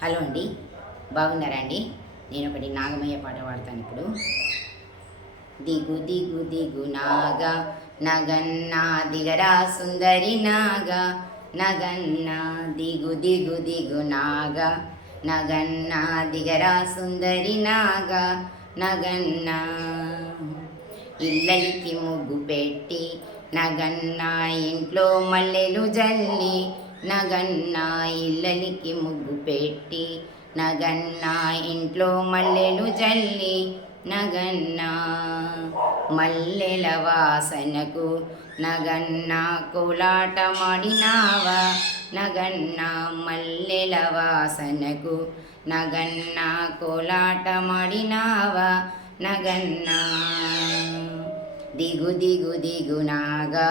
Hello అండి, బాగున్నారా అండి? నేను ఒకటి నాగమయ్య పాట పాడతాను ఇప్పుడు. దిగు దిగు దిగు నాగా నగన్నా దిగరా సుందరి నాగా, నగన్నా దిగు దిగు దిగు నాగా, నగన్నా దిగరా సుందరి నాగా, నగన్నా ఇళ్ళకి ముగ్గు పెట్టి నగన్నా ఇంట్లో మల్లెలు జల్లి, నగన్నా ఇళ్ళకి ముగ్గు పెట్టి నగన్నా ఇంట్లో మల్లెలు జల్లి, నగన్నా మల్లెల వాసనకు నగన్నా కోలాటమాడినావా, నగన్నా మల్లెల వాసనకు నగన్నా కోలాటమాడినావా, నగన్నా దిగు దిగు దిగు నాగా,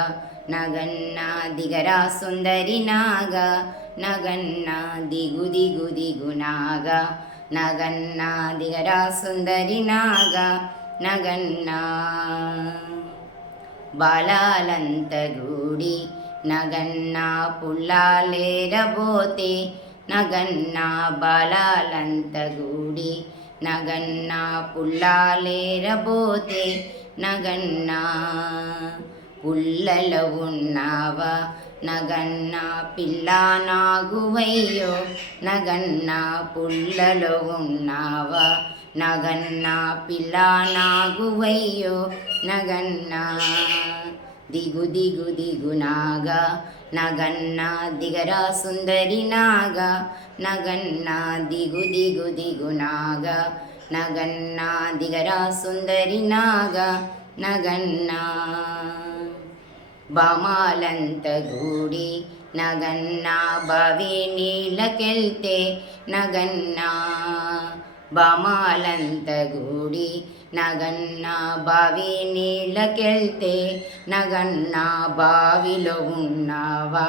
నగన్నా దిగరా సుందరి నాగా, నగన్నా దిగు దిగు దిగు నాగా, నగన్నా దిగరా సుందరి నాగా, నగన్నా బాలాలంత గూడి నగన్నా పుల్లాలేరబోతే, నగన్నా బాలాలంత గూడి నగన్నా పుల్లాలేరబోతే, నగన్నా పుల్లలో ఉన్నావా, నగన్నా పిల్ల నాగువయ్యో, నగన్నా పుల్లలో ఉన్నావా, నగన్నా పిల్ల నాగువయ్యో, నగన్నా దిగు దిగు దిగు నాగా, నగన్నా దిగరా సుందరి నాగా, నగన్నా దిగు దిగు దిగు నాగా, నగన్నా దిగరా సుందరి నాగా, నగన్నా బామాలంత గూడి నగన్నా బావి నీళ్ళకెళ్తే, నగన్నా బామాలంత గూడి నగన్నా బావి నీళ్ళకెళ్తే, నగన్నా బావిలో ఉన్నావా,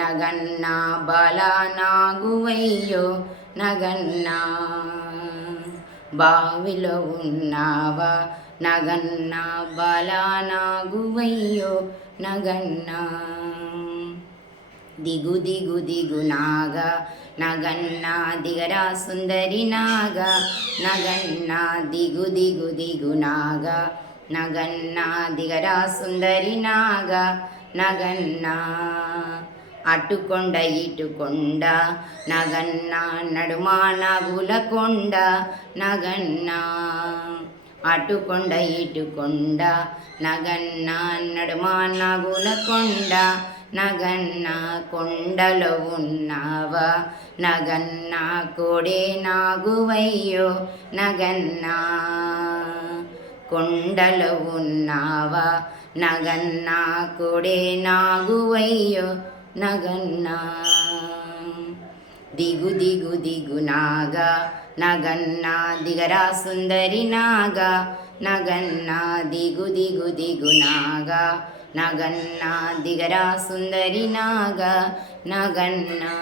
నగన్నా బాలా నాగువయ్యో, నగన్నా బావిలో ఉన్నావా, నగన్నా బాలా నాగువయ్యో, నగన్నా దిగు దిగు దిగు నాగా, నగన్నా దిగరా సుందరి నాగా, నగన్నా దిగు దిగు దిగు నాగా, నగన్నా దిగరా సుందరి నాగా, నగన్నా అటుకొండ ఇటుకొండ నగన్నా నడుమా నాగుల కొండ, నగన్నా అటుకొండ ఇటుకొండ నగన్నా నడుమా నాగుల కొండ, నగన్నా కొండలో ఉన్నావా, నగన్నా కోడే నాగువయ్యో, నగన్నా కొండలో ఉన్నావా, నగన్నా కోడే నాగువయ్యో, నగన్నా దిగు దిగు దిగు నాగా, నగన్నా దిగరా సుందరి నాగా, నగన్నా దిగు దిగు దిగు నాగా, నగన్నా దిగరా సుందరి నాగా, నగన్నా